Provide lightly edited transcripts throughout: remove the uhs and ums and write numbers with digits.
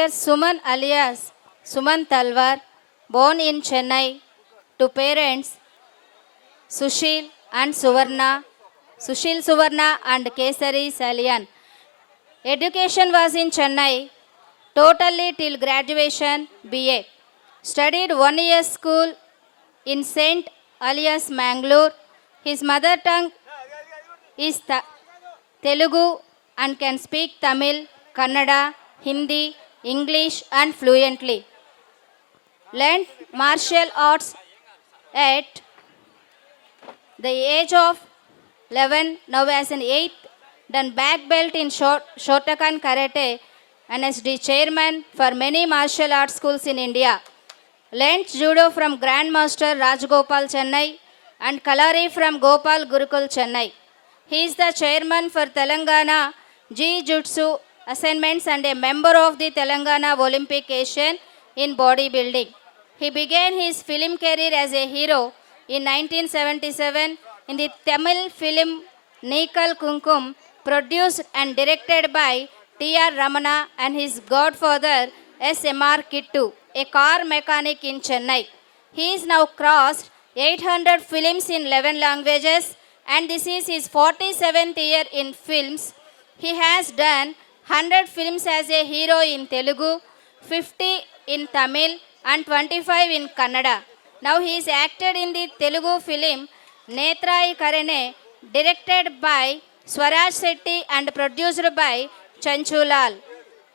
Dr. Suman alias Suman Talwar, born in Chennai, to parents Sushil Suvarna and Kesari Salian. Education was in Chennai, totally till graduation BA. Studied 1 year school in St. Alias, Mangalore. His mother tongue is Telugu and can speak Tamil, Kannada, Hindi, English and fluently. Learned martial arts at the age of 11, now as an 8th, done black belt in Shotokan Karate, NSD chairman for many martial arts schools in India. Learned judo from Grandmaster Rajgopal Chennai and Kalari from Gopal Gurukul Chennai. He is the chairman for Telangana Jiu-Jitsu assignments and a member of the Telangana Olympic Asian in bodybuilding. He began his film career as a hero in 1977 in the Tamil film Nikal Kunkum, produced and directed by T.R. Ramana and his godfather S.M.R. Kittu, a car mechanic in Chennai. He is now crossed 800 films in 11 languages and this is his 47th year in films. He has done 100 films as a hero in Telugu, 50 in Tamil and 25 in Kannada. Now he is acted in the Telugu film Netrai Karane, directed by Swaraj Sethi and produced by Chanchulal.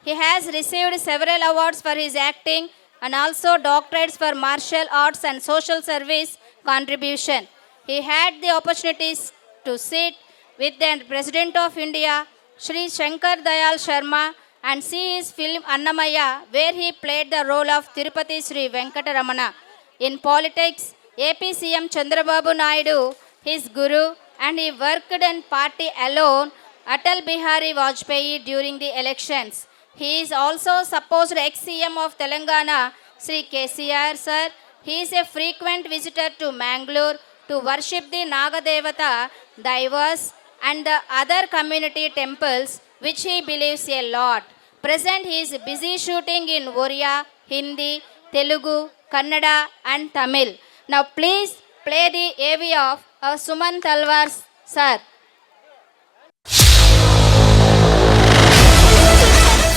He has received several awards for his acting and also doctorates for martial arts and social service contribution. He had the opportunities to sit with the President of India, Shri Shankar Dayal Sharma, and see his film Annamaya, where he played the role of Tirupati Sri Venkataramana. In politics, AP CM Chandrababu Naidu, his guru, and he worked in party alone, Atal Bihari Vajpayee, during the elections. He is also supposed ex-CM of Telangana, Sri KCR sir. He is a frequent visitor to Mangalore to worship the Nagadevata, Daivas, and the other community temples, which he believes a lot. Present, he is busy shooting in Oriya, Hindi, Telugu, Kannada, and Tamil. Now, please play the AV of Suman Talwar, sir.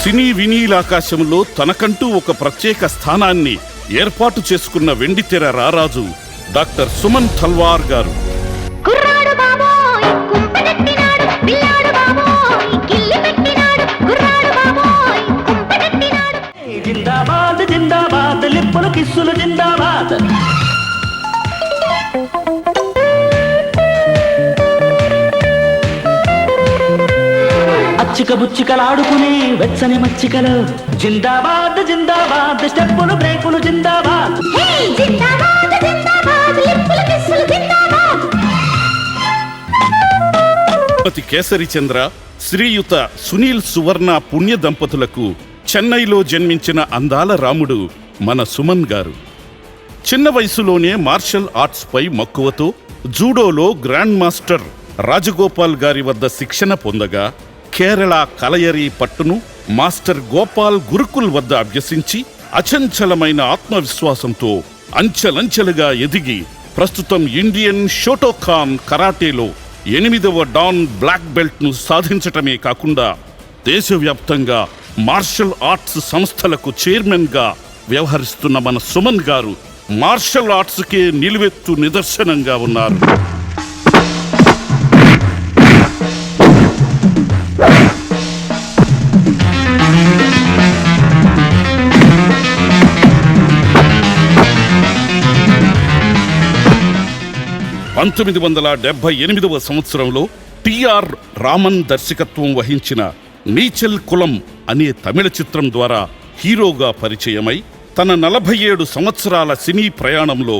సినీ వినీలాకాశంలో తనకంటూ ఒక ప్రత్యేక స్థానాన్ని ఏర్పాటు చేసుకున్న వెండితెర రారాజు doctor Suman తల్వార్ గారు. జిందాబాద్ జిందాబాద్ లిప్పుల కిస్సులు జిందాబాద్. అచ్చిక బుచ్చికలాడుకునే వెచ్చని మచ్చికలు జిందాబాద్ జిందాబాద్, స్టెప్పులు బ్రేకులు జిందాబాద్. శ్రీమతి కేసరి చంద్ర, శ్రీయుత సునీల్ సువర్ణ పుణ్య దంపతులకు చెన్నైలో జన్మించిన అందాల రాముడు మన సుమన్ గారు. చిన్న వయసులోనే మార్షల్ ఆర్ట్స్ పై మక్కువతో జూడోలో గ్రాండ్ మాస్టర్ రాజగోపాల్ గారి వద్ద శిక్షణ పొందగా, కేరళ కలయరి పట్టును మాస్టర్ గోపాల్ గురుకుల్ వద్ద అభ్యసించి అచంచలమైన ఆత్మవిశ్వాసంతో అంచెలంచెలుగా ఎదిగి ప్రస్తుతం ఇండియన్ షోటోకాన్ కరాటేలో 8వ డాన్ బ్లాక్ బెల్ట్ ను సాధించటమే కాకుండా దేశవ్యాప్తంగా మార్షల్ ఆర్ట్స్ సంస్థలకు చైర్మన్ గా వ్యవహరిస్తున్న మన సుమన్ గారు మార్షల్ ఆర్ట్స్ కే నిలువెత్తు నిదర్శనంగా ఉన్నారు. సంవత్సరంలో టిఆర్ రామన్ దర్శకత్వం వహించిన నీచల్ కులం అనే తమిళ చిత్రం ద్వారా హీరోగా పరిచయమై తన 47 సంవత్సరాల సినీ ప్రయాణంలో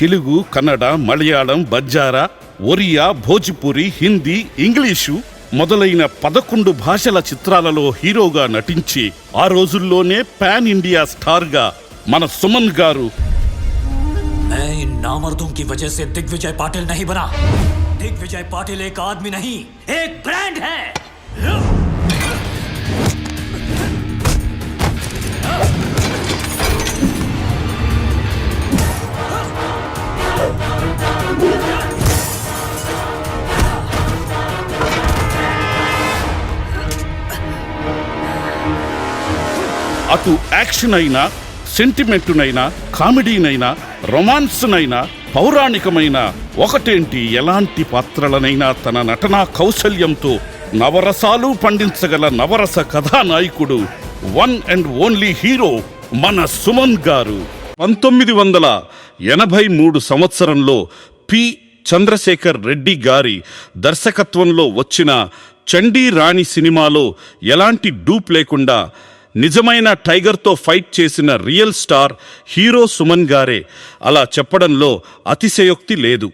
తెలుగు, కన్నడ, మలయాళం, బంజారా, ఒరియా, భోజ్పురి, హిందీ, ఇంగ్లీషు మొదలైన 11 భాషల చిత్రాలలో హీరోగా నటించి ఆ రోజుల్లోనే పాన్ ఇండియా స్టార్గా మన సుమన్ గారు मैं इन नामर्दों की वजह से दिग्विजय पाटिल नहीं बना। दिग्विजय पाटिल एक आदमी नहीं, एक ब्रांड है। అటు యాక్షన్ అయినా, సెంటిమెంటునైనా, కామెడీనైనా, రొమాన్స్నైనా, పౌరాణికమైన ఒకటేంటి ఎలాంటి పాత్రలనైనా తన నటనా కౌశల్యంతో నవరసాలు పండించగల నవరస కథానాయకుడు, వన్ అండ్ ఓన్లీ హీరో మన సుమన్ గారు. 1983 సంవత్సరంలో పి చంద్రశేఖర్ రెడ్డి గారి దర్శకత్వంలో వచ్చిన చండీ రాణి సినిమాలో ఎలాంటి డూప్ లేకుండా నిజమైన టైగర్తో ఫైట్ చేసిన రియల్ స్టార్ హీరో సుమన్ గారే. అలా చెప్పడంలో అతిశయోక్తి లేదు.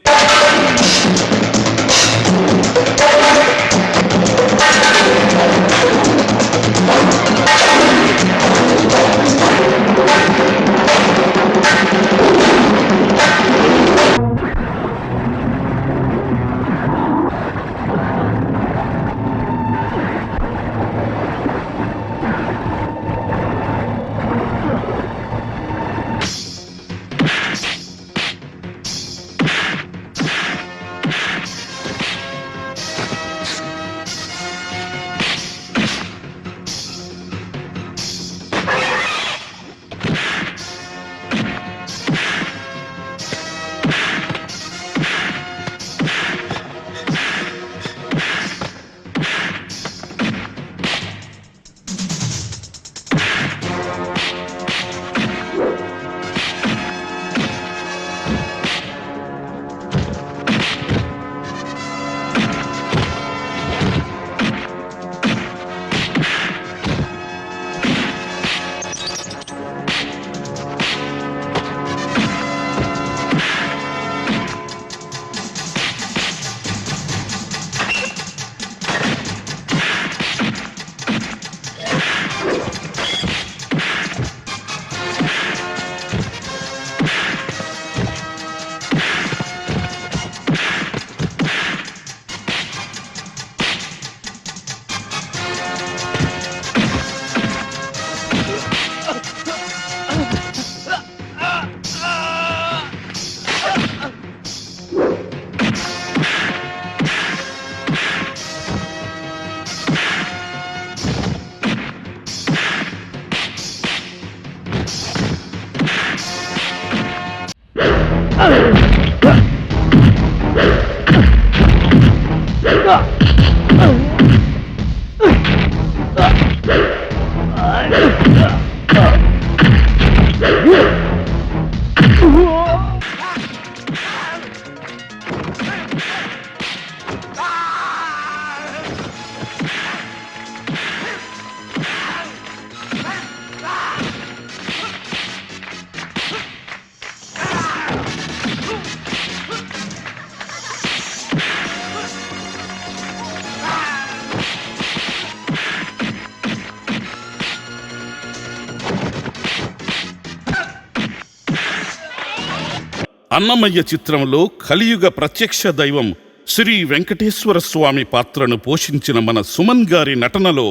అన్నమయ్య చిత్రంలో కలియుగ ప్రత్యక్ష దైవం శ్రీ వెంకటేశ్వర స్వామి పాత్రను పోషించిన మన సుమన్ గారి నటనలో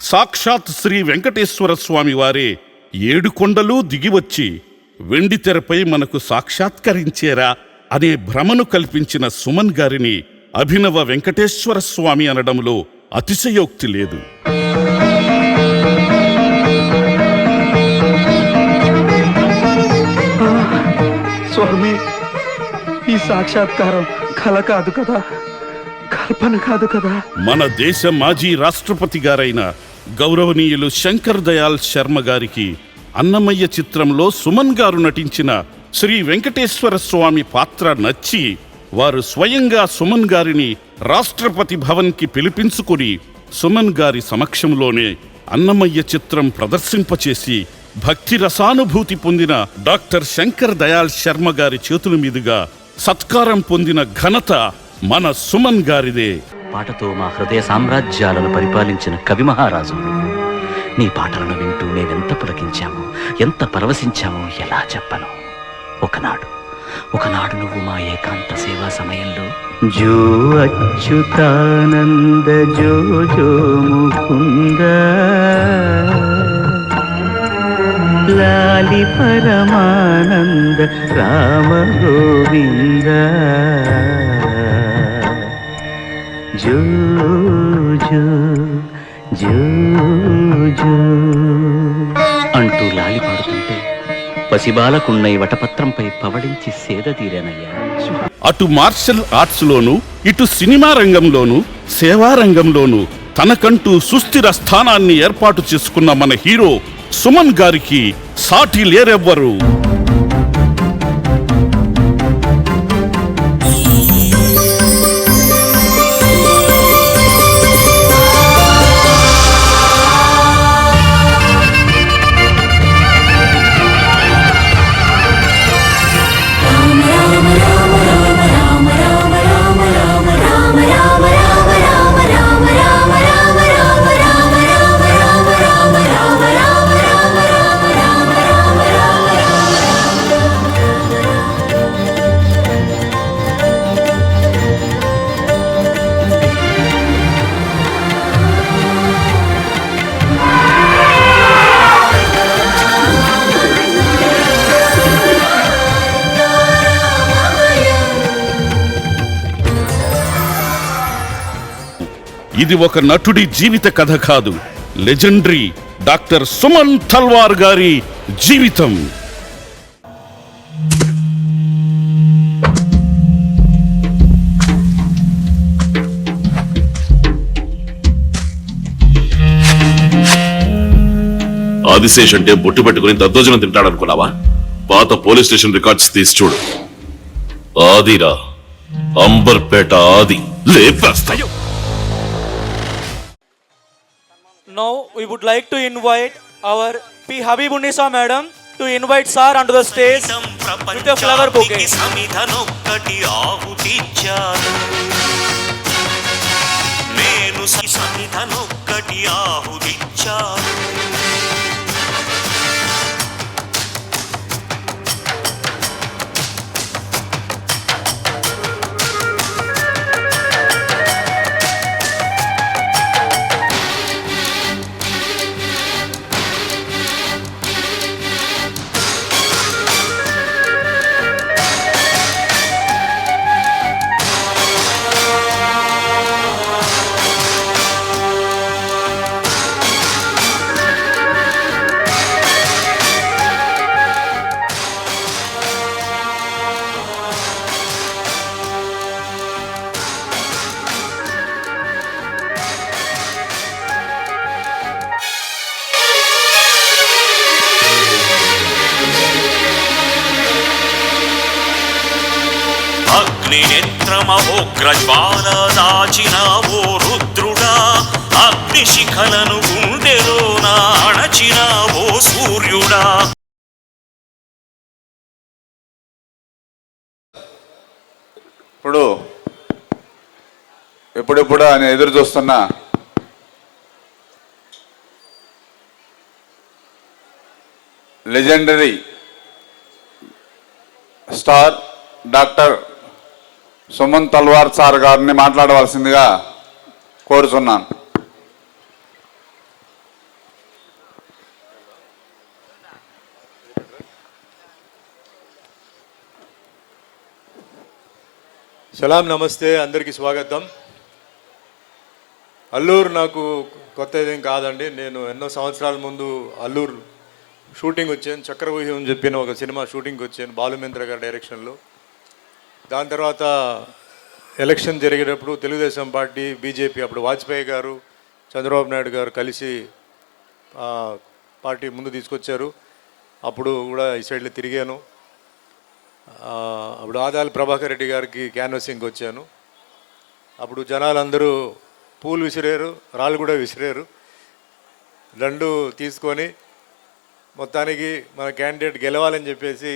సాక్షాత్ శ్రీ వెంకటేశ్వర స్వామి వారే 7 కొండలు దిగివచ్చి వెండితెరపై మనకు సాక్షాత్కరించేరా అనే భ్రమను కల్పించిన సుమన్ గారిని అభినవ వెంకటేశ్వర స్వామి అనడంలో అతిశయోక్తి లేదు. స్వామి, ఈ సాక్షాత్కారం కల కాదు కదా, కల్పన కాదు కదా. మన దేశ మాజీ రాష్ట్రపతి గారైన గౌరవనీయులు శంకర్ దయాళ్ శర్మ గారికి అన్నమయ్య చిత్రంలో సుమన్ గారు నటించిన శ్రీ వెంకటేశ్వర స్వామి పాత్ర నచ్చి వారు స్వయంగా సుమన్ గారిని రాష్ట్రపతి భవన్కి పిలిపించుకుని సుమన్ గారి సమక్షంలోనే అన్నమయ్య చిత్రం ప్రదర్శింపచేసి భక్తి రసానుభూతి పొందిన డాక్టర్ శంకర్ దయాళ్ శర్మ గారి చేతుల మీదుగా సత్కారం పొందిన ఘనత మన సుమన్ గారిదే. పాటతో మా హృదయ సామ్రాజ్యాలను పరిపాలించిన కవి మహారాజు, నీ పాటలను వింటూ మేమెంత పులకించామో, ఎంత పరవశించామో ఎలా చెప్పను. ఒకనాడు నువ్వు మా ఏకాంత సేవా సమయంలో జో అచ్యుతానంద జో జో ముకుంద లాలి పరమానంద రామ గోవింద జో జో జో జో కంటే పసిబాలకున్నై వటపత్రంపై పవళించి సేద తీరానయ్యా. అటు మార్షల్ ఆర్ట్స్ లోను, ఇటు సినిమా రంగంలోను, సేవా రంగంలోను తనకంటూ సుస్థిర స్థానాన్ని ఏర్పాటు చేసుకున్న మన హీరో సుమన్ గారికి సాటి లేరెవ్వరు. ఇది ఒక నటుడి జీవిత కథ కాదు, లెజెండరీ డాక్టర్ సుమన్ తల్వార్ గారి జీవితం. ఆదిశేష్ అంటే బొట్టు పెట్టుకుని దద్దోజనం తింటాడనుకున్నావా? పాత పోలీస్ స్టేషన్ రికార్డ్స్ తీసి చూడు. ఆదిరా, అంబర్పేట ఆది, లేపేస్తా. Now we would like to invite our P. Habibunisa madam to invite sir onto the stage with a flower bouquet. అగ్నినేత్రమహోగ్రజ్వాల దాచిన ఓ రుద్రుడా, అగ్నిశిఖలను గుండెలోన అణచిన ఓ సూర్యుడా. ఎప్పుడెప్పుడు ఆయన ఎదురు చూస్తున్న legendary star doctor Suman Talwar sir గారిని మాట్లాడవలసిందిగా కోరుచున్నాను. సలాం, నమస్తే, అందరికీ స్వాగతం. అల్లూరు నాకు కొత్త ఏదేం కాదండి. నేను ఎన్నో సంవత్సరాల ముందు అల్లూరు షూటింగ్ వచ్చాను. చక్రవ్యూహం అని చెప్పిన ఒక సినిమా షూటింగ్కి వచ్చాను బాలుమేంద్ర గారి డైరెక్షన్లో. దాని తర్వాత ఎలక్షన్ జరిగేటప్పుడు తెలుగుదేశం పార్టీ, బీజేపీ, అప్పుడు వాజ్పేయి గారు, చంద్రబాబు నాయుడు గారు కలిసి పార్టీ ముందు తీసుకొచ్చారు. అప్పుడు కూడా ఈ సైడ్లో తిరిగాను. అప్పుడు ఆదాల ప్రభాకర్ రెడ్డి గారికి క్యాన్వసింగ్కి వచ్చాను. అప్పుడు జనాలందరూ పూలు విసిరారు, రాళ్ళు కూడా విసిరారు. రెండు తీసుకొని మొత్తానికి మన క్యాండిడేట్ గెలవాలని చెప్పేసి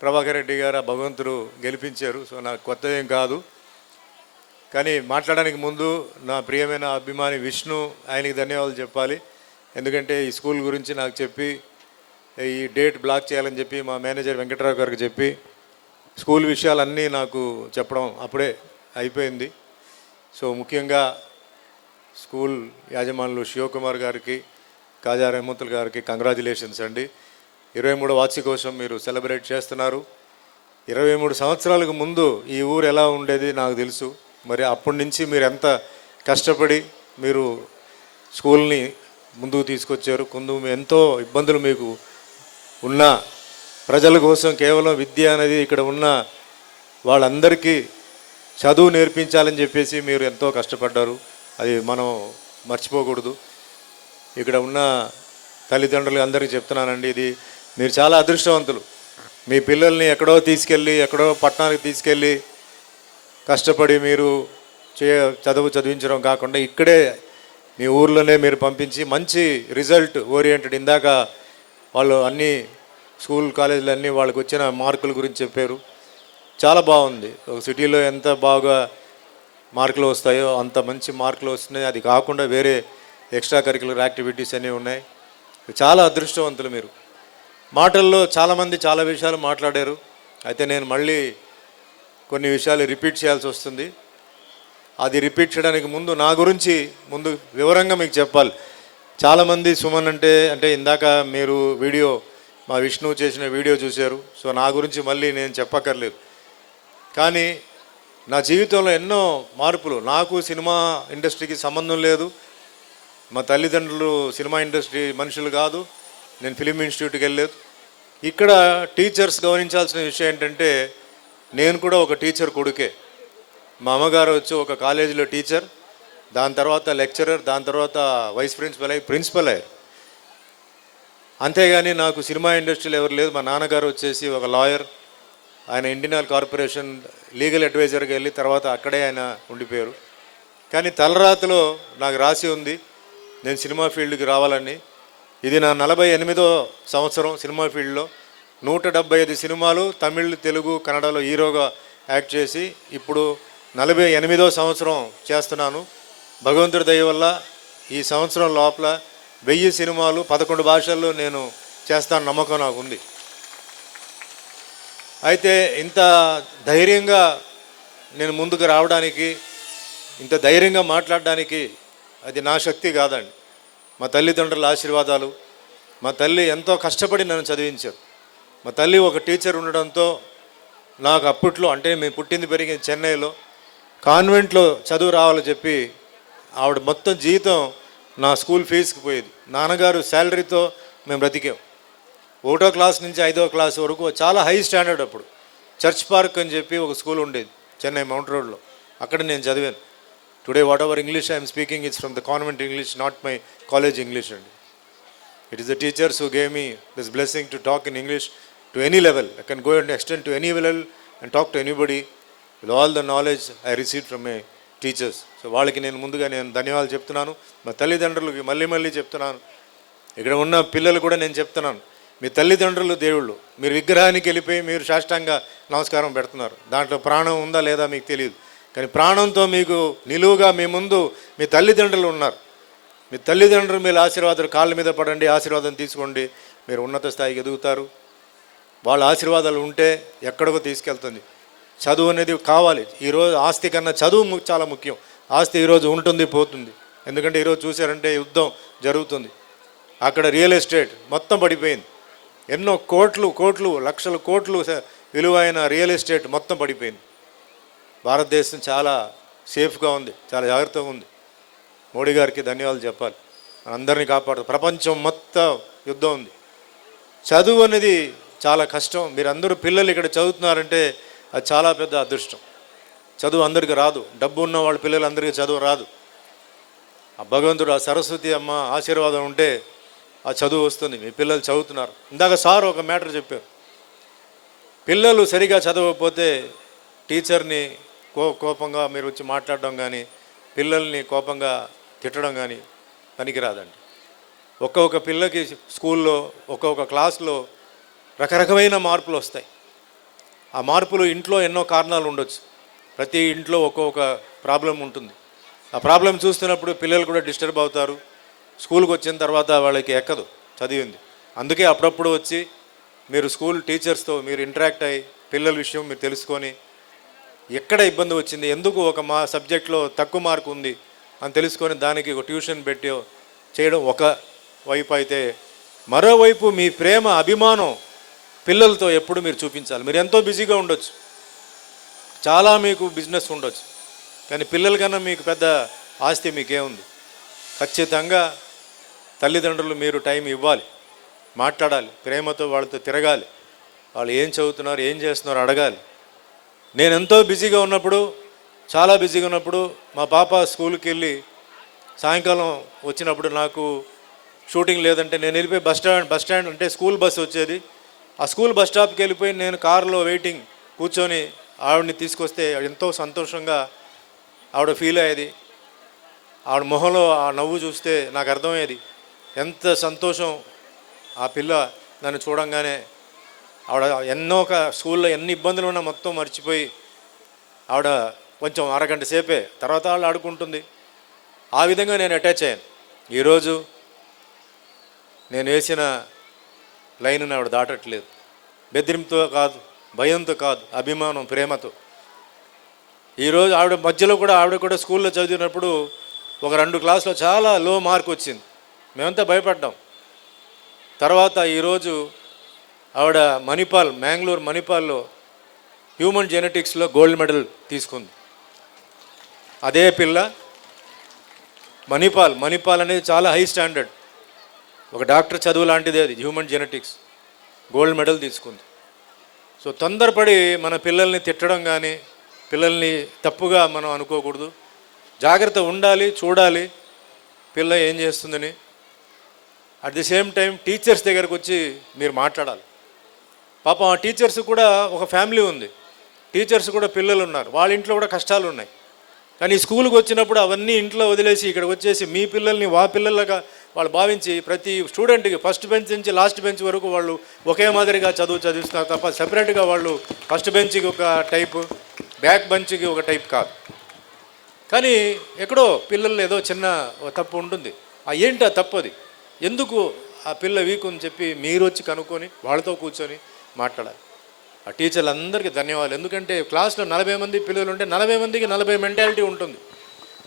ప్రభాకర్ రెడ్డి గారు భగవంతుడు గెలిపించారు. సో నాకు కొత్త ఏం కాదు. కానీ మాట్లాడడానికి ముందు నా ప్రియమైన అభిమాని విష్ణు, ఆయనకి ధన్యవాదాలు చెప్పాలి. ఎందుకంటే ఈ స్కూల్ గురించి నాకు చెప్పి ఈ డేట్ బ్లాక్ చేయాలని చెప్పి మా మేనేజర్ వెంకటరావు గారికి చెప్పి స్కూల్ విషయాలన్నీ నాకు చెప్పడం అప్పుడే అయిపోయింది. సో ముఖ్యంగా స్కూల్ యాజమానులు శివకుమార్ గారికి, కాజా రెహమతుల్ గారికి కంగ్రాచులేషన్స్ అండి. 23వ వార్షికోత్సవం మీరు సెలబ్రేట్ చేస్తున్నారు. 23 సంవత్సరాలకు ముందు ఈ ఊరు ఎలా ఉండేది నాకు తెలుసు. మరి అప్పటి నుంచి మీరు ఎంత కష్టపడి మీరు స్కూల్ని ముందుకు తీసుకొచ్చారు. ఎంతో ఇబ్బందులు మీకు ఉన్న ప్రజల కోసం కేవలం విద్య అనేది ఇక్కడ ఉన్న వాళ్ళందరికీ చదువు నేర్పించాలని చెప్పేసి మీరు ఎంతో కష్టపడ్డారు. అది మనం మర్చిపోకూడదు. ఇక్కడ ఉన్న తల్లిదండ్రులు అందరికీ చెప్తున్నానండి, ఇది మీరు చాలా అదృష్టవంతులు. మీ పిల్లల్ని ఎక్కడో తీసుకెళ్ళి ఎక్కడో పట్టణానికి తీసుకెళ్ళి కష్టపడి మీరు చదివించడం కాకుండా ఇక్కడే మీ ఊర్లోనే మీరు పంపించి మంచి రిజల్ట్ ఓరియంటెడ్, ఇందాక వాళ్ళు అన్ని స్కూల్ కాలేజీలు అన్నీ వాళ్ళకి వచ్చిన మార్కుల గురించి చెప్పారు. చాలా బాగుంది. ఒక సిటీలో ఎంత బాగా మార్కులు వస్తాయో అంత మంచి మార్కులు వస్తున్నాయి. అది కాకుండా వేరే ఎక్స్ట్రా కరిక్యులర్ యాక్టివిటీస్ అన్నీ ఉన్నాయి. చాలా అదృష్టవంతులు మీరు. మాటల్లో చాలామంది చాలా విషయాలు మాట్లాడారు. అయితే నేను మళ్ళీ కొన్ని విషయాలు రిపీట్ చేయాల్సి వస్తుంది. అది రిపీట్ చేయడానికి ముందు నా గురించి ముందు వివరంగా మీకు చెప్పాలి. చాలామంది సుమన్ అంటే ఇందాక మీరు వీడియో మా విష్ణు చేసిన వీడియో చూశారు. సో నా గురించి మళ్ళీ నేను చెప్పక్కర్లేదు. కానీ నా జీవితంలో ఎన్నో మార్పులు. నాకు సినిమా ఇండస్ట్రీకి సంబంధం లేదు. మా తల్లిదండ్రులు సినిమా ఇండస్ట్రీ మనుషులు కాదు. నేను ఫిలిం ఇన్స్టిట్యూట్కి వెళ్ళలేదు. ఇక్కడ టీచర్స్ గమనించాల్సిన విషయం ఏంటంటే నేను కూడా ఒక టీచర్ కొడుకే. మా అమ్మగారు వచ్చి ఒక కాలేజీలో టీచర్, దాని తర్వాత లెక్చరర్, దాని తర్వాత వైస్ ప్రిన్సిపల్ అయ్యారు. అంతేగాని నాకు సినిమా ఇండస్ట్రీలో ఎవరు లేదు. మా నాన్నగారు వచ్చేసి ఒక లాయర్. ఆయన ఇండియన్ ఆయిల్ కార్పొరేషన్ లీగల్ అడ్వైజర్గా వెళ్ళి తర్వాత అక్కడే ఆయన ఉండిపోయారు. కానీ తలరాతలో నాకు రాసి ఉంది నేను సినిమా ఫీల్డ్కి రావాలని. ఇది నా 48వ సంవత్సరం సినిమా ఫీల్డ్లో. 175 సినిమాలు తమిళ్, తెలుగు, కన్నడలో హీరోగా యాక్ట్ చేసి ఇప్పుడు 48వ సంవత్సరం చేస్తున్నాను. భగవంతుడి దయ వల్ల ఈ సంవత్సరం లోపల 1000 సినిమాలు 11 భాషల్లో నేను చేస్తాను నమ్మకం నాకు ఉంది. అయితే ఇంత ధైర్యంగా నేను ముందుకు రావడానికి, ఇంత ధైర్యంగా మాట్లాడడానికి అది నా శక్తి కాదండి, మా తల్లిదండ్రుల ఆశీర్వాదాలు. మా తల్లి ఎంతో కష్టపడి నన్ను చదివించారు. మా తల్లి ఒక టీచర్ ఉండడంతో నాకు అప్పట్లో, అంటే మేము పుట్టింది పెరిగింది చెన్నైలో, కాన్వెంట్లో చదువు రావాలని చెప్పి ఆవిడ మొత్తం జీతం నా స్కూల్ ఫీజుకి పోయేది. నాన్నగారు శాలరీతో మేము బ్రతికాం. 1వ క్లాస్ నుంచి 5వ క్లాస్ వరకు చాలా హై స్టాండర్డ్. అప్పుడు చర్చ్ పార్క్ అని చెప్పి ఒక స్కూల్ ఉండేది చెన్నై మౌంట్ రోడ్లో. అక్కడ నేను చదివాను. Today whatever English I'm speaking it's from the convent English, not my college English అండి. It is the teachers who gave me this blessing to talk in English to any level. I can go and extend to any level and talk to anybody with all the knowledge I receive from my teachers. So వాళ్ళకి నేను ముందుగా నేను ధన్యవాదాలు చెప్తున్నాను. మా తల్లిదండ్రులకి మళ్ళీ చెప్తున్నాను. ఇక్కడ ఉన్న పిల్లలు కూడా నేను చెప్తున్నాను, మీ తల్లిదండ్రులు దేవుళ్ళు. మీరు విగ్రహానికి వెళ్ళిపోయి మీరు సాష్టాంగ నమస్కారం పెడుతున్నారు. దాంట్లో ప్రాణం ఉందా లేదా మీకు తెలియదు. కానీ ప్రాణంతో మీకు నిలువుగా మీ ముందు మీ తల్లిదండ్రులు ఉన్నారు. మీ తల్లిదండ్రులు మీరు ఆశీర్వాదాలు కాళ్ళ మీద పడండి, ఆశీర్వాదం తీసుకోండి, మీరు ఉన్నత స్థాయికి ఎదుగుతారు. వాళ్ళ ఆశీర్వాదాలు ఉంటే ఎక్కడికో తీసుకెళ్తుంది. చదువు అనేది కావాలి. ఈరోజు ఆస్తి కన్నా చదువు చాలా ముఖ్యం. ఆస్తి ఈరోజు ఉంటుంది, పోతుంది. ఎందుకంటే ఈరోజు చూశారంటే యుద్ధం జరుగుతుంది. అక్కడ రియల్ ఎస్టేట్ మొత్తం పడిపోయింది. ఎన్నో కోట్లు లక్షల కోట్లు విలువైన రియల్ ఎస్టేట్ మొత్తం పడిపోయింది. భారతదేశం చాలా సేఫ్గా ఉంది, చాలా జాగ్రత్తగా ఉంది. మోడీ గారికి ధన్యవాదాలు చెప్పాలి. అందరినీ కాపాడు. ప్రపంచం మొత్తం యుద్ధం ఉంది. చదువు అనేది చాలా కష్టం. మీరందరూ పిల్లలు ఇక్కడ చదువుతున్నారంటే అది చాలా పెద్ద అదృష్టం. చదువు అందరికీ రాదు. డబ్బు ఉన్న వాళ్ళ పిల్లలందరికీ చదువు రాదు. ఆ భగవంతుడు, ఆ సరస్వతి అమ్మ ఆశీర్వాదం ఉంటే ఆ చదువు వస్తుంది. మీ పిల్లలు చదువుతున్నారు. ఇందాక సార్ ఒక మ్యాటర్ చెప్పారు. పిల్లలు సరిగా చదవకపోతే టీచర్ని కోపంగా మీరు వచ్చి మాట్లాడడం కానీ, పిల్లల్ని కోపంగా తిట్టడం కానీ పనికిరాదండి. ఒక్కొక్క పిల్లకి స్కూల్లో ఒక్కొక్క క్లాస్లో రకరకమైన మార్పులు వస్తాయి. ఆ మార్పులు ఇంట్లో ఎన్నో కారణాలు ఉండొచ్చు. ప్రతి ఇంట్లో ఒక్కొక్క ప్రాబ్లం ఉంటుంది. ఆ ప్రాబ్లం చూస్తున్నప్పుడు పిల్లలు కూడా డిస్టర్బ్ అవుతారు. స్కూల్కి వచ్చిన తర్వాత వాళ్ళకి ఎక్కదు చదివింది. అందుకే అప్పుడప్పుడు వచ్చి మీరు స్కూల్ టీచర్స్తో మీరు ఇంటరాక్ట్ అయ్యి పిల్లల విషయం మీరు తెలుసుకొని ఎక్కడ ఇబ్బంది వచ్చింది, ఎందుకు ఒక మా సబ్జెక్ట్లో తక్కువ మార్కు ఉంది అని తెలుసుకొని దానికి ఒక ట్యూషన్ పెట్టి చేయడం ఒక వైపు అయితే, మరోవైపు మీ ప్రేమ అభిమానం పిల్లలతో ఎప్పుడు మీరు చూపించాలి. మీరు ఎంతో బిజీగా ఉండొచ్చు, చాలా మీకు బిజినెస్ ఉండొచ్చు, కానీ పిల్లల కన్నా మీకు పెద్ద ఆస్తి మీకేముంది. ఖచ్చితంగా తల్లిదండ్రులు మీరు టైం ఇవ్వాలి. మాట్లాడాలి, ప్రేమతో వాళ్ళతో తిరగాలి, వాళ్ళు ఏం చదువుతున్నారు ఏం చేస్తున్నారు అడగాలి. నేను ఎంతో బిజీగా ఉన్నప్పుడు, చాలా బిజీగా ఉన్నప్పుడు మా పాప స్కూల్కి వెళ్ళి సాయంకాలం వచ్చినప్పుడు నాకు షూటింగ్ లేదంటే నేను వెళ్ళిపోయి బస్ స్టాండ్ అంటే స్కూల్ బస్సు వచ్చేది, ఆ స్కూల్ బస్ స్టాప్కి వెళ్ళిపోయి నేను కారులో వెయిటింగ్ కూర్చొని ఆవిడని తీసుకొస్తే ఎంతో సంతోషంగా ఆవిడ ఫీల్ అయ్యేది. ఆవిడ మొహంలో ఆ నవ్వు చూస్తే నాకు అర్థమయ్యేది ఎంత సంతోషం. ఆ పిల్ల నన్ను చూడంగానే ఆవిడ స్కూల్లో ఎన్ని ఇబ్బందులు ఉన్నా మొత్తం మర్చిపోయి ఆవిడ కొంచెం అరగంట సేపే తర్వాత వాళ్ళు ఆడుకుంటుంది. ఆ విధంగా నేను అటాచ్ అయ్యాను. ఈరోజు నేను వేసిన లైన్ ఆవిడ దాటట్లేదు. బెదిరింపుతో కాదు, భయంతో కాదు, అభిమానం, ప్రేమతో. ఈరోజు ఆవిడ కూడా స్కూల్లో చదివినప్పుడు ఒక 2 క్లాసులో చాలా లో మార్క్ వచ్చింది. మేమంతా భయపడ్డాం. తర్వాత ఈరోజు ఆవిడ మ్యాంగ్లూర్ మణిపాల్లో హ్యూమన్ జెనెటిక్స్లో గోల్డ్ మెడల్ తీసుకుంది. అదే పిల్ల మణిపాల్ అనేది చాలా హై స్టాండర్డ్, ఒక డాక్టర్ చదువు లాంటిదే అది, హ్యూమన్ జెనెటిక్స్ గోల్డ్ మెడల్ తీసుకుంది. సో తొందరపడి మన పిల్లల్ని తిట్టడం కానీ పిల్లల్ని తప్పుగా మనం అనుకోకూడదు. జాగ్రత్త ఉండాలి, చూడాలి పిల్ల ఏం చేస్తుందని. At the same time teachers దగ్గరకు వచ్చి మీరు మాట్లాడాలి. పాపం ఆ టీచర్స్ కూడా ఒక ఫ్యామిలీ ఉంది, టీచర్స్ కూడా పిల్లలు ఉన్నారు, వాళ్ళ ఇంట్లో కూడా కష్టాలు ఉన్నాయి. కానీ స్కూల్కి వచ్చినప్పుడు అవన్నీ ఇంట్లో వదిలేసి ఇక్కడికి వచ్చేసి మీ పిల్లల్ని పిల్లలుగా వాళ్ళు భావించి ప్రతి స్టూడెంట్కి ఫస్ట్ బెంచ్ నుంచి లాస్ట్ బెంచ్ వరకు వాళ్ళు ఒకే మాదిరిగా చదివిస్తున్నారు తప్ప సెపరేట్గా వాళ్ళు ఫస్ట్ బెంచ్కి ఒక టైపు, బ్యాక్ బెంచ్కి ఒక టైప్ కాదు. కానీ ఎక్కడో పిల్లలు ఏదో చిన్న తప్పు ఉంటుంది. ఏంటి ఆ తప్పు, అది ఎందుకు ఆ పిల్ల వీక్ అని చెప్పి మీరు వచ్చి కనుక్కొని వాళ్ళతో కూర్చొని మాట్లాడాలి. ఆ టీచర్లందరికీ ధన్యవాదాలు. ఎందుకంటే క్లాస్లో 40 మంది పిల్లలు ఉంటే 40 మందికి 40 మెంటాలిటీ ఉంటుంది.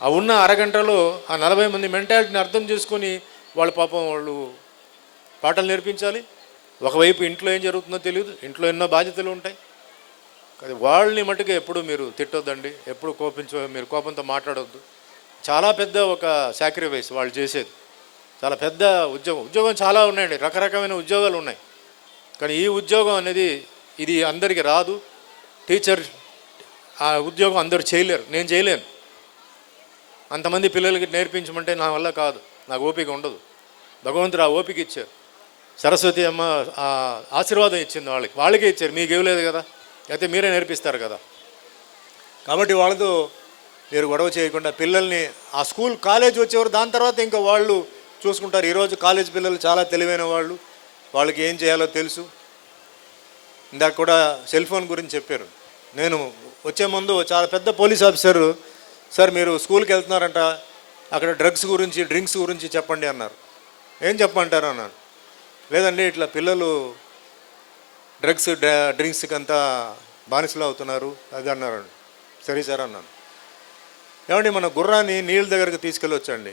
ఆ ఉన్న అరగంటలో ఆ 40 మంది మెంటాలిటీని అర్థం చేసుకొని వాళ్ళు పాఠాలు నేర్పించాలి. ఒకవైపు ఇంట్లో ఏం జరుగుతుందో తెలియదు, ఇంట్లో ఎన్నో బాధ్యతలు ఉంటాయి. అది వాళ్ళని మటుకు ఎప్పుడు మీరు తిట్టొద్దండి, ఎప్పుడు మీరు కోపంతో మాట్లాడొద్దు. చాలా పెద్ద ఒక సాక్రిఫైస్ వాళ్ళు చేసేది, చాలా పెద్ద ఉద్యోగం చాలా ఉన్నాయండి, రకరకమైన ఉద్యోగాలు ఉన్నాయి. కానీ ఈ ఉద్యోగం అనేది ఇది అందరికీ రాదు. టీచర్ ఆ ఉద్యోగం అందరూ చేయలేరు, నేను చేయలేను. అంతమంది పిల్లలకి నేర్పించమంటే నా వల్ల కాదు, నాకు ఓపిక ఉండదు. భగవంతుడు ఆ ఓపిక ఇచ్చారు, సరస్వతి అమ్మ ఆశీర్వాదం ఇచ్చింది వాళ్ళకే ఇచ్చారు, మీకు ఇవ్వలేదు కదా, అయితే మీరే నేర్పిస్తారు కదా. కాబట్టి వాళ్ళతో మీరు గొడవ చేయకుండా పిల్లల్ని ఆ కాలేజ్ వచ్చేవారు దాని తర్వాత ఇంకా వాళ్ళు చూసుకుంటారు. ఈరోజు కాలేజ్ పిల్లలు చాలా తెలివైన వాళ్ళు, వాళ్ళకి ఏం చేయాలో తెలుసు. ఇందాక కూడా సెల్ ఫోన్ గురించి చెప్పారు. నేను వచ్చే ముందు చాలా పెద్ద పోలీస్ ఆఫీసరు, సార్ మీరు స్కూల్కి వెళ్తున్నారంట, అక్కడ డ్రింక్స్ గురించి చెప్పండి అన్నారు. ఏం చెప్పమంటారు అన్నాను. లేదండి ఇట్లా పిల్లలు డ్రింక్స్కి అంతా బానిసలు అవుతున్నారు అది అన్నారు. సరే సార్ అన్నాను. ఏమండి మన గుర్రాన్ని నీళ్ళ దగ్గరకు తీసుకెళ్ళొచ్చండి,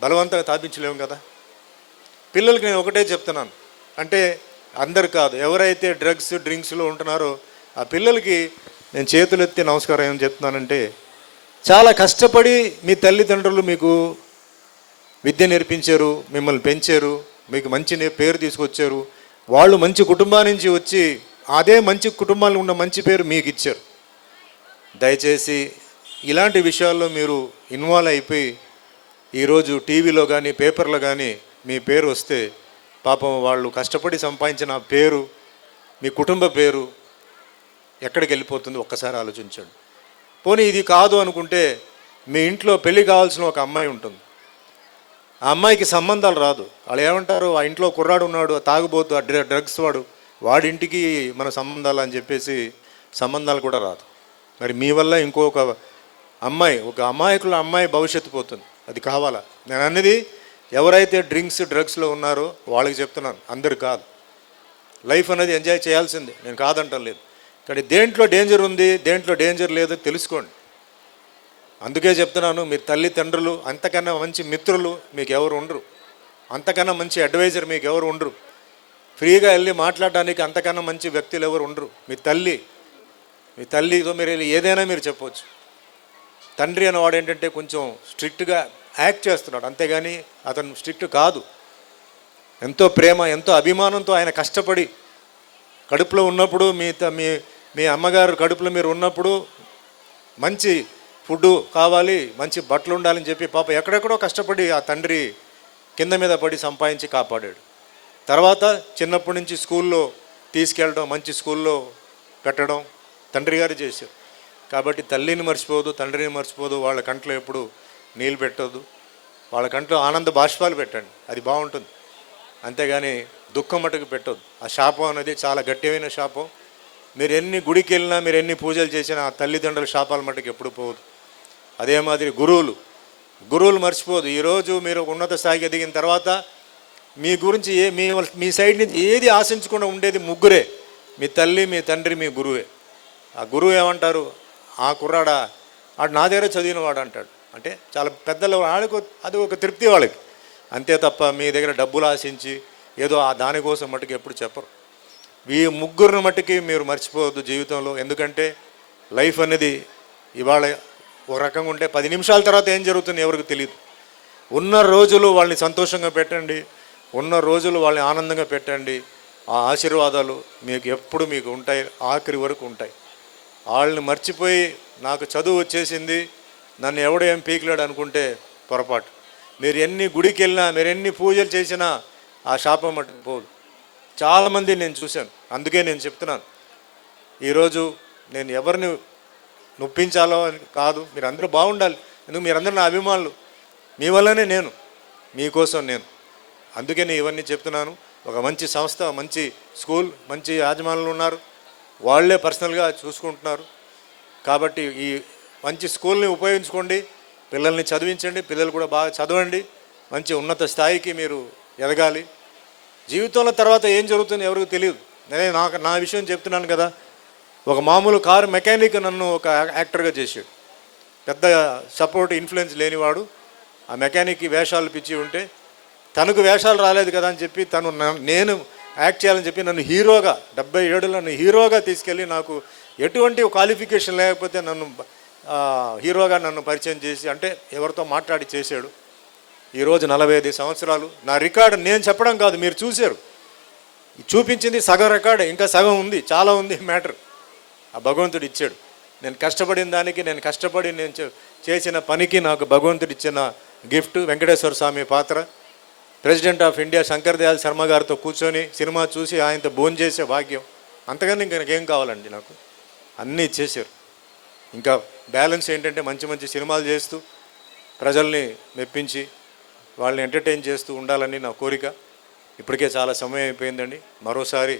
బలవంతంగా తాపించలేము కదా. పిల్లలకి నేను ఒకటే చెప్తున్నాను, అంటే అందరు కాదు, ఎవరైతే డ్రింక్స్లో ఉంటున్నారో ఆ పిల్లలకి నేను చేతులెత్తి నమస్కారం ఏం చెప్తున్నానంటే, చాలా కష్టపడి మీ తల్లిదండ్రులు మీకు విద్య నేర్పించారు, మిమ్మల్ని పెంచారు, మీకు మంచి పేరు తీసుకొచ్చారు. వాళ్ళు మంచి కుటుంబాల నుంచి వచ్చి అదే మంచి కుటుంబాల్లో ఉన్న మంచి పేరు మీకు ఇచ్చారు. దయచేసి ఇలాంటి విషయాల్లో మీరు ఇన్వాల్వ్ అయిపోయి ఈరోజు టీవీలో కానీ పేపర్లో కానీ మీ పేరు వస్తే పాపం వాళ్ళు కష్టపడి సంపాదించిన పేరు, మీ కుటుంబ పేరు ఎక్కడికి వెళ్ళిపోతుంది ఒక్కసారి ఆలోచించండి. పోనీ ఇది కాదు అనుకుంటే మీ ఇంట్లో పెళ్ళి కావాల్సిన ఒక అమ్మాయి ఉంటుంది, ఆ అమ్మాయికి సంబంధాలు రాదు. వాళ్ళు ఏమంటారు, ఆ ఇంట్లో కుర్రాడు ఉన్నాడు, తాగుబోతు, ఆ డ్రగ్స్ వాడింటికి మన సంబంధాలు అని చెప్పేసి సంబంధాలు కూడా రాదు. మరి మీ వల్ల ఇంకొక ఒక అమ్మాయి భవిష్యత్తు పోతుంది. అది కావాలా? నేను అన్నది ఎవరైతే డ్రగ్స్లో ఉన్నారో వాళ్ళకి చెప్తున్నాను, అందరు కాదు. లైఫ్ అనేది ఎంజాయ్ చేయాల్సిందే, నేను కాదంటం లేదు. కానీ దేంట్లో డేంజర్ ఉంది, దేంట్లో డేంజర్ లేదో తెలుసుకోండి. అందుకే చెప్తున్నాను, మీ తల్లిదండ్రులు అంతకన్నా మంచి మిత్రులు మీకు ఎవరు ఉండరు, అంతకన్నా మంచి అడ్వైజర్ మీకు ఎవరు ఉండరు, ఫ్రీగా వెళ్ళి మాట్లాడడానికి అంతకన్నా మంచి వ్యక్తులు ఎవరు ఉండరు. మీ తల్లితో మీరు ఏదైనా మీరు చెప్పవచ్చు. తండ్రి అనేవాడు ఏంటంటే కొంచెం స్ట్రిక్ట్గా యాక్ట్ చేస్తున్నాడు, అంతేగాని అతను స్ట్రిక్ట్ కాదు. ఎంతో ప్రేమ, ఎంతో అభిమానంతో ఆయన కష్టపడి కడుపులో ఉన్నప్పుడు మీ అమ్మగారు కడుపులో మీరు ఉన్నప్పుడు మంచి ఫుడ్ కావాలి, మంచి బట్టలు ఉండాలని చెప్పి పాప ఎక్కడెక్కడో కష్టపడి ఆ తండ్రి కింద మీద పడి సంపాదించి కాపాడాడు. తర్వాత చిన్నప్పటి నుంచి స్కూల్లో తీసుకెళ్ళడం, మంచి స్కూల్లో పెట్టడం తండ్రి గారు చేశారు. కాబట్టి తల్లిని మర్చిపోదు, తండ్రిని మర్చిపోదు, వాళ్ళ కంట్లో ఎప్పుడు నీళ్ళు పెట్టొద్దు, వాళ్ళ కంట్లో ఆనంద బాష్పాలు పెట్టండి, అది బాగుంటుంది. అంతేగాని దుఃఖం మటుకు పెట్టొద్దు. ఆ శాపం అనేది చాలా గట్టిమైన శాపం. మీరు ఎన్ని గుడికి వెళ్ళినా, మీరు ఎన్ని పూజలు చేసినా ఆ తల్లిదండ్రుల శాపాల మటుకు ఎప్పుడు పోదు. అదే మాదిరి గురువులు మర్చిపోదు. ఈరోజు మీరు ఉన్నత స్థాయికి ఎదిగిన తర్వాత మీ గురించి మీ సైడ్ నుంచి ఏది ఆశించకుండా ఉండేది ముగ్గురే, మీ తల్లి, మీ తండ్రి, మీ గురువే. ఆ గురువు ఏమంటారు, ఆ కుర్రాడా ఆడు నా దగ్గర చదివినవాడు అంటాడు. అంటే చాలా పెద్దలు వాళ్ళకు అది ఒక తృప్తి వాళ్ళకి, అంతే తప్ప మీ దగ్గర డబ్బులు ఆశించి ఏదో ఆ దానికోసం మట్టుకు ఎప్పుడు చెప్పరు. ఈ ముగ్గురిని మట్టుకి మీరు మర్చిపోవద్దు జీవితంలో. ఎందుకంటే లైఫ్ అనేది ఇవాళ ఒక రకంగా ఉంటే 10 నిమిషాల తర్వాత ఏం జరుగుతుందో ఎవరికి తెలియదు. ఉన్న రోజులు వాళ్ళని సంతోషంగా పెట్టండి, ఉన్న రోజులు వాళ్ళని ఆనందంగా పెట్టండి. ఆ ఆశీర్వాదాలు మీకు ఎప్పుడు మీకు ఉంటాయి, ఆఖరి వరకు ఉంటాయి. వాళ్ళని మర్చిపోయి నాకు చదువు వచ్చేసింది, నన్ను ఎవడో ఏం పీకలేడు అనుకుంటే పొరపాటు. మీరు ఎన్ని గుడికి వెళ్ళినా, మీరు ఎన్ని పూజలు చేసినా ఆ శాపం మట్టుకు పోదు. చాలామంది నేను చూశాను. అందుకే నేను చెప్తున్నాను, ఈరోజు నేను ఎవరిని నొప్పించాలో అని కాదు, మీరు అందరూ బాగుండాలి. ఎందుకు మీరందరూ నా అభిమానులు, మీ వల్లనే నేను, మీకోసం నేను. అందుకే నేను ఇవన్నీ చెప్తున్నాను. ఒక మంచి సంస్థ, మంచి స్కూల్, మంచి యాజమానులు ఉన్నారు, వాళ్ళే పర్సనల్గా చూసుకుంటున్నారు. కాబట్టి ఈ మంచి స్కూల్ని ఉపయోగించుకోండి, పిల్లల్ని చదివించండి, పిల్లలు కూడా బాగా చదవండి, మంచి ఉన్నత స్థాయికి మీరు ఎదగాలి. జీవితంలో తర్వాత ఏం జరుగుతుందో ఎవరికి తెలియదు. నేను నా విషయం చెప్తున్నాను కదా. ఒక మామూలు కారు మెకానిక్ నన్ను ఒక యాక్టర్గా చేశాడు. పెద్ద సపోర్ట్, ఇన్ఫ్లుయెన్స్ లేనివాడు. ఆ మెకానిక్ వేషాలు పిచ్చి ఉంటే తనకు వేషాలు రాలేదు కదా అని చెప్పి నేను యాక్ట్ చేయాలని చెప్పి నన్ను హీరోగా 77లో నన్ను హీరోగా తీసుకెళ్ళి, నాకు ఎటువంటి క్వాలిఫికేషన్ లేకపోతే నన్ను హీరోగా నన్ను పరిచయం చేసి, అంటే ఎవరితో మాట్లాడి చేశాడు. ఈరోజు 45 సంవత్సరాలు నా రికార్డు నేను చెప్పడం కాదు, మీరు చూశారు. చూపించింది సగం రికార్డు, ఇంకా సగం ఉంది, చాలా ఉంది మ్యాటర్. ఆ భగవంతుడు ఇచ్చాడు. నేను కష్టపడిన దానికి, నేను కష్టపడి నేను చేసిన పనికి నాకు భగవంతుడు ఇచ్చిన గిఫ్ట్ వెంకటేశ్వర స్వామి పాత్ర. President of India Shankar Dayal Sharma గారితో కూర్చొని సినిమా చూసి ఆయనతో భోజనం చేసే భాగ్యం. అంతకని ఇంకా నాకేం కావాలండి, నాకు అన్నీ ఇచ్చేసారు. ఇంకా బ్యాలెన్స్ ఏంటంటే మంచి మంచి సినిమాలు చేస్తూ ప్రజల్ని మెప్పించి వాళ్ళని ఎంటర్టైన్ చేస్తూ ఉండాలని నా కోరిక. ఇప్పటికే చాలా సమయం అయిపోయిందండి. మరోసారి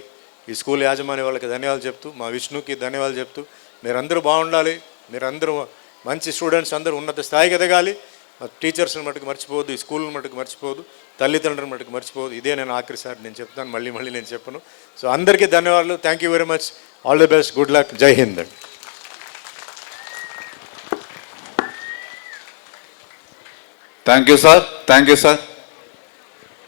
ఈ స్కూల్ యాజమాన్య వాళ్ళకి ధన్యవాదాలు చెప్తూ, మా విష్ణుకి ధన్యవాదాలు చెప్తూ, మీరందరూ బాగుండాలి, మీరందరూ మంచి స్టూడెంట్స్ అందరూ ఉన్నత స్థాయికి ఎదగాలి. టీచర్స్ని మటుకు మర్చిపోవద్దు, ఈ స్కూల్ని మటుకు మర్చిపోవద్దు, తల్లిదండ్రులను మటుకు మర్చిపోవద్దు. ఇదే నేను ఆఖరిసారి నేను చెప్తాను, మళ్ళీ నేను చెప్పను. సో అందరికీ ధన్యవాదాలు. Thank you very much. All the best, good luck, జై హింద్ అండి. Thank you sir.